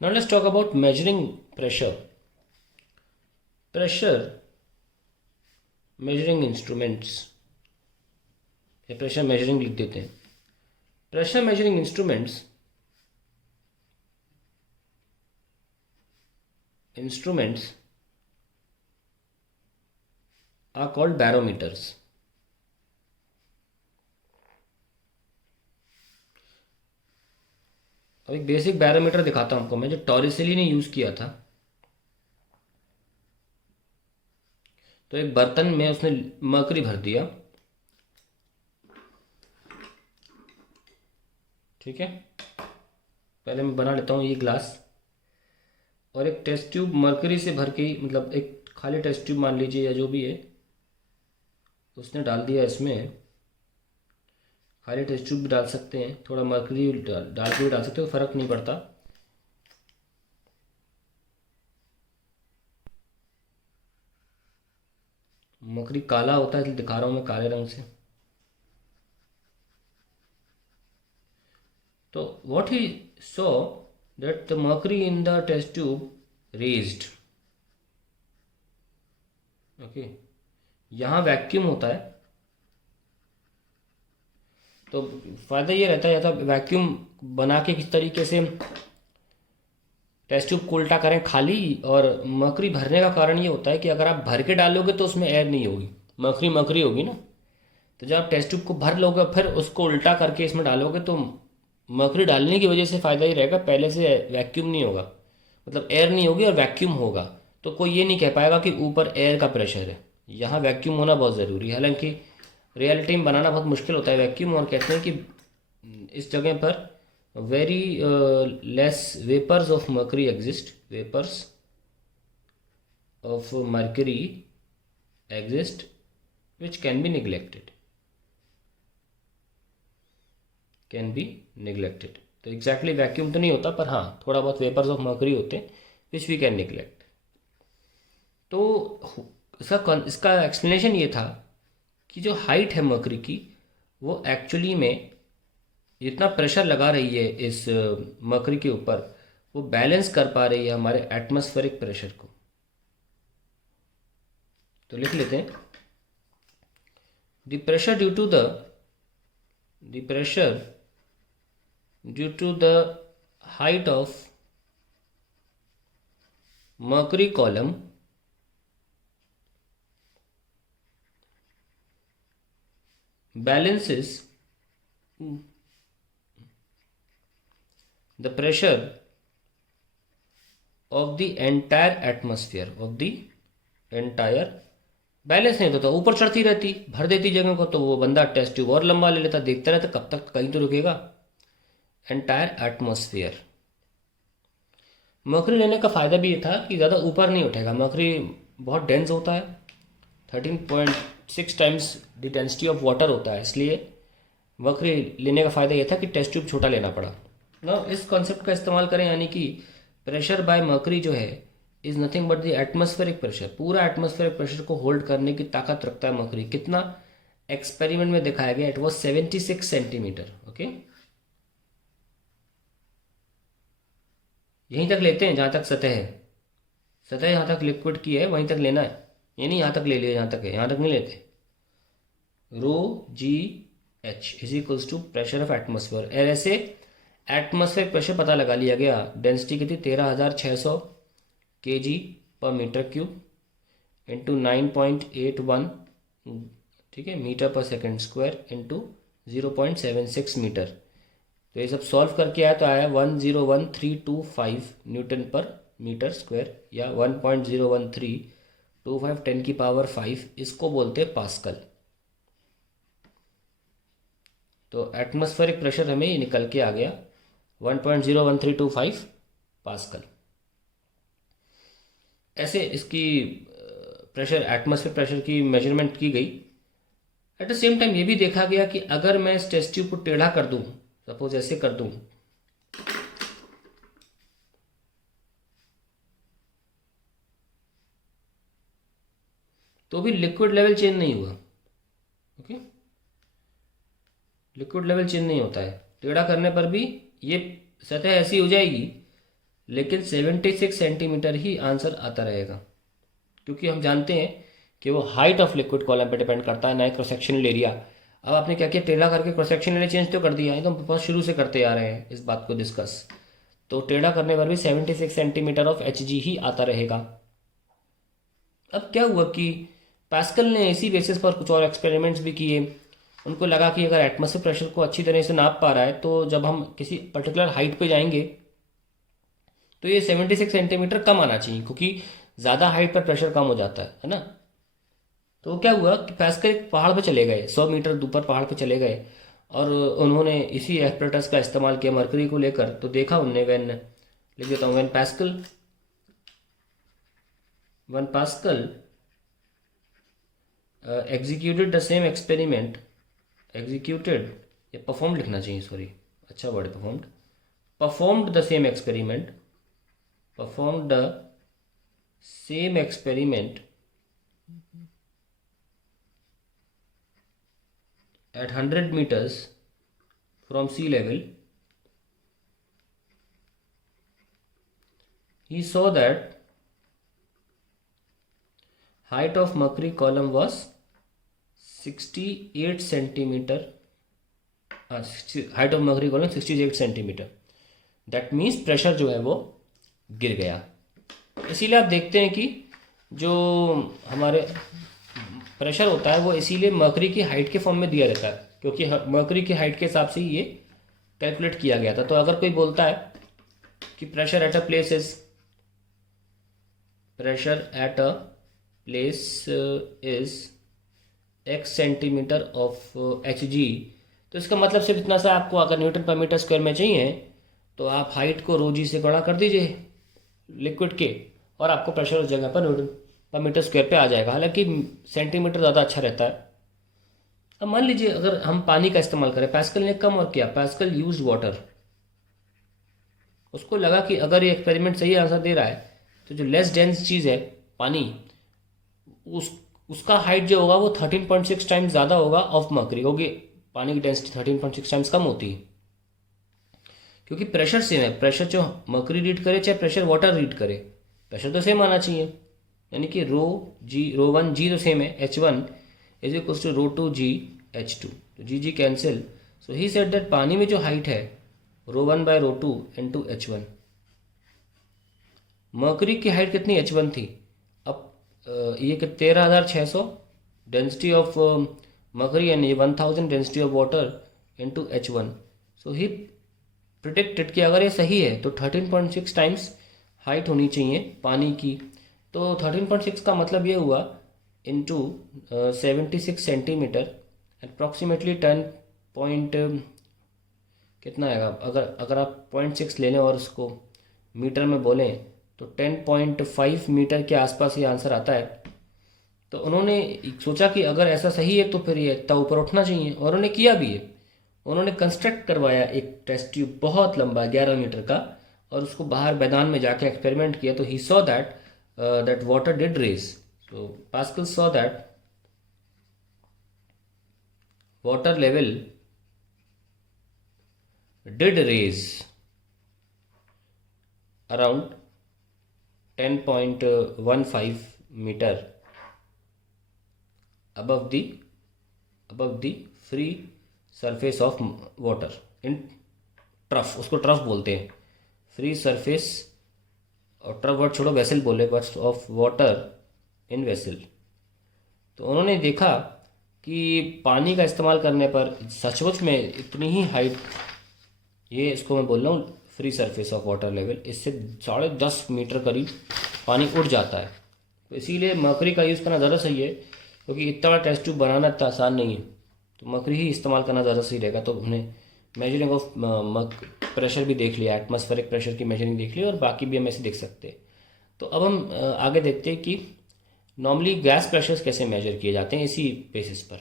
Now let's talk about measuring pressure. Pressure measuring instruments या pressure measuring लिख देते हैं. Pressure measuring instruments are called barometers. अब एक बेसिक बैरोमीटर दिखाता हूं आपको मैं, जो टॉरिसेली ने यूज किया था. तो एक बर्तन में उसने मरकरी भर दिया, ठीक है. पहले मैं बना लेता हूँ ये ग्लास, और एक टेस्ट ट्यूब मरकरी से भर के, मतलब एक खाली टेस्ट ट्यूब मान लीजिए या जो भी है, उसने डाल दिया इसमें. खाली टेस्ट ट्यूब भी डाल सकते हैं, थोड़ा मरकरी डाल के भी डाल सकते हो, फर्क नहीं पड़ता. मरकरी काला होता है इसलिए दिखा रहा हूँ मैं काले रंग से. तो what he saw that the mercury in the test tube raised. Okay, यहाँ वैक्यूम होता है, तो फायदा ये रहता है, या तो वैक्यूम बना के किस तरीके से टेस्ट ट्यूब को उल्टा करें खाली, और मरकरी भरने का कारण ये होता है कि अगर आप भर के डालोगे तो उसमें एयर नहीं होगी, मरकरी मरकरी होगी ना. तो जब आप टेस्ट ट्यूब को भर लोगे फिर उसको उल्टा करके इसमें डालोगे, तो मरकरी डालने की वजह से फ़ायदा ये रहेगा, पहले से वैक्यूम नहीं होगा, मतलब एयर नहीं होगी और वैक्यूम होगा, तो कोई ये नहीं कह पाएगा कि ऊपर एयर का प्रेशर है. यहाँ वैक्यूम होना बहुत ज़रूरी है, हालांकि रियलिटी में बनाना बहुत मुश्किल होता है वैक्यूम, और कहते हैं कि इस जगह पर very less vapours of mercury exist, vapours of mercury exist which can be neglected, can be neglected. तो एग्जैक्टली वैक्यूम तो नहीं होता, पर हाँ थोड़ा बहुत वेपर्स ऑफ मर्करी होते हैं विच वी कैन निगलेक्ट. तो इसका एक्सप्लेनेशन ये था कि जो हाइट है मर्करी की, वो एक्चुअली में जितना प्रेशर लगा रही है इस मर्करी के ऊपर, वो बैलेंस कर पा रही है हमारे एटमॉस्फेरिक प्रेशर को. तो लिख लेते हैं, the pressure due to the height of mercury column balances the pressure of the entire atmosphere, balance नहीं होता तो ऊपर चढ़ती रहती, भर देती जगह को, तो वो बंदा टेस्ट ट्यूब और लंबा ले लेता, देखता रहता कब तक, कहीं तो रुकेगा. Entire atmosphere. मरकरी लेने का फ़ायदा भी ये था कि ज़्यादा ऊपर नहीं उठेगा, मरकरी बहुत डेंस होता है, 13.6 times the density of water होता है, इसलिए मरकरी लेने का फ़ायदा ये था कि टेस्ट ट्यूब छोटा लेना पड़ा ना. इस कॉन्सेप्ट का इस्तेमाल करें, यानी कि प्रेशर बाय मरकरी जो है is nothing but the atmospheric pressure. पूरा एटमॉस्फेरिक प्रेशर को होल्ड करने की ताकत रखता है मरकरी. कितना? एक्सपेरिमेंट में दिखाया गया, इट वॉज 76 सेंटीमीटर. ओके, यहीं तक लेते हैं जहाँ तक सतह है, सतह जहाँ तक लिक्विड की है वहीं तक लेना है, ये नहीं यहाँ तक ले लिया जहाँ तक है, यहाँ तक नहीं लेते. Rho g h is equals to pressure of atmosphere. और ऐसे एटमोसफेयर प्रेशर पता लगा लिया गया. डेंसिटी कितनी? 13,600 kg पर मीटर क्यूब इंटू 9.81, ठीक है, मीटर पर सेकेंड स्क्वायर इंटू 0.76 मीटर. तो ये सब सॉल्व करके आया तो आया 101,325 न्यूटन पर मीटर स्क्वायर, या 1.01325 10 की पावर 5. इसको बोलते हैं पास्कल. तो एटमॉस्फेरिक प्रेशर हमें ये निकल के आ गया 1.01325 पास्कल. ऐसे इसकी प्रेशर, एटमॉस्फेरिक प्रेशर की मेजरमेंट की गई. एट द सेम टाइम ये भी देखा गया कि अगर मैं इस टेस्ट ट्यूब को टेढ़ा कर दूं, सपोज ऐसे कर दूं, तो भी लिक्विड लेवल चेंज नहीं हुआ. ओके, लिक्विड लेवल चेंज नहीं होता है. टेढ़ा करने पर भी ये सतह ऐसी हो जाएगी लेकिन 76 सेंटीमीटर ही आंसर आता रहेगा, क्योंकि हम जानते हैं कि वो हाइट ऑफ लिक्विड कॉलम पे डिपेंड करता है, ना क्रॉस सेक्शनल एरिया। अब आपने क्या किया, टेढ़ा करके क्रॉस सेक्शनल एरिया चेंज तो कर दिया है, तो हम बहुत शुरू से करते आ रहे हैं इस बात को डिस्कस। तो टेढ़ा करने पर भी 76 सेंटीमीटर ऑफ एच ही आता रहेगा। अब क्या हुआ कि पास्कल ने इसी बेसिस पर कुछ और एक्सपेरिमेंट्स भी किए। उनको लगा कि अगर एटमॉस्फेयर प्रेशर को अच्छी तरह से नाप पा रहा है, तो जब हम किसी पर्टिकुलर हाइट पे जाएंगे तो ये 76 सेंटीमीटर कम आना चाहिए, क्योंकि ज़्यादा हाइट पर प्रेशर कम हो जाता है ना। तो क्या हुआ कि पास्कल एक पहाड़ पे चले गए, 100 मीटर ऊपर पहाड़ पे चले गए, और उन्होंने इसी एपरेटस का इस्तेमाल किया मरकरी को लेकर। तो देखा उनने, व्हेन लिख देता हूँ, when pascal executed the same experiment, executed या परफॉर्म लिखना चाहिए, सॉरी, अच्छा word performed the same experiment, performed the same experiment at 100 meters from sea level, he saw that height of mercury column was 68 centimeter, height of mercury column 68 centimeter, that means pressure जो है वो गिर गया। इसीलिए आप देखते हैं कि जो हमारे प्रेशर होता है वो इसीलिए मर्करी की हाइट के फॉर्म में दिया रहता है, क्योंकि मर्करी की हाइट के हिसाब से ही ये कैलकुलेट किया गया था। तो अगर कोई बोलता है कि pressure at a place is x centimetre of H G, तो इसका मतलब सिर्फ इतना सा, आपको अगर न्यूटन पर मीटर स्क्वायर में चाहिए तो आप हाइट को रो जी से गुणा कर दीजिए लिक्विड के, और आपको प्रेशर उस जगह पर न्यूटन पर मीटर स्क्वायर पे आ जाएगा। हालांकि सेंटीमीटर ज़्यादा अच्छा रहता है। अब मान लीजिए अगर हम पानी का इस्तेमाल करें, पास्कल ने कम और किया, पास्कल यूज वाटर। उसको लगा कि अगर ये एक्सपेरिमेंट सही आंसर दे रहा है तो जो लेस डेंस चीज़ है पानी, उसका हाइट जो होगा वो 13.6 टाइम्स ज़्यादा होगा ऑफ मर्करी, क्योंकि पानी की डेंसिटी 13.6 टाइम्स कम होती है, क्योंकि प्रेशर सेम है। प्रेशर जो मर्करी रीड करे चाहे प्रेशर वाटर रीड करे, प्रेशर तो सेम आना चाहिए। यानी कि रो वन जी तो सेम है, H1 is equals to rho two g H2, तो g cancel. So he said that पानी में जो हाइट है rho one by rho two into H1। Mercury की हाइट कितनी, H1 थी। अब ये 13,600 डेंसिटी ऑफ मर्करी यानी 1000 density of water into H1। So he predicted कि अगर ये सही है तो 13.6 टाइम्स हाइट होनी चाहिए पानी की। तो 13.6 का मतलब ये हुआ इनटू 76 सेंटीमीटर, अप्रॉक्सीमेटली 10 पॉइंट कितना आएगा, अगर आप 0.6 ले लें और उसको मीटर में बोलें तो 10.5 मीटर के आसपास ये आंसर आता है। तो उन्होंने सोचा कि अगर ऐसा सही है तो फिर ये इतना ऊपर उठना चाहिए, और उन्होंने किया भी है। उन्होंने कंस्ट्रक्ट करवाया एक टेस्ट ट्यूब बहुत लंबा 11 मीटर का, और उसको बाहर मैदान में जाके एक्सपेरिमेंट किया। तो he saw that water did rise. तो Pascal saw that water level did rise around 10.15 metre above the free surface of water in trough, उसको ट्रफ बोलते हैं, फ्री सरफेस। और ट्रफ वर्ड छोड़ो, वेसल बोले, but of water in vessel. तो उन्होंने देखा कि पानी का इस्तेमाल करने पर सचमुच में इतनी ही हाइट, ये इसको मैं बोल रहा हूँ free surface of water level, इससे 10.5 मीटर करीब पानी उड़ जाता है। तो इसीलिए मर्करी का यूज़ करना ज़्यादा सही है, क्योंकि इतना बड़ा टेस्ट ट्यूब बनाना इतना आसान नहीं है, तो मर्करी ही इस्तेमाल करना ज़्यादा सही रहेगा। तो हमने मेजरिंग ऑफ प्रेशर भी देख लिया, एटमॉस्फेरिक प्रेशर की मेजरिंग देख ली, और बाकी भी हम ऐसे देख सकते हैं। तो अब हम आगे देखते हैं कि नॉर्मली गैस प्रेशर्स कैसे मेजर किए जाते हैं इसी बेसिस पर।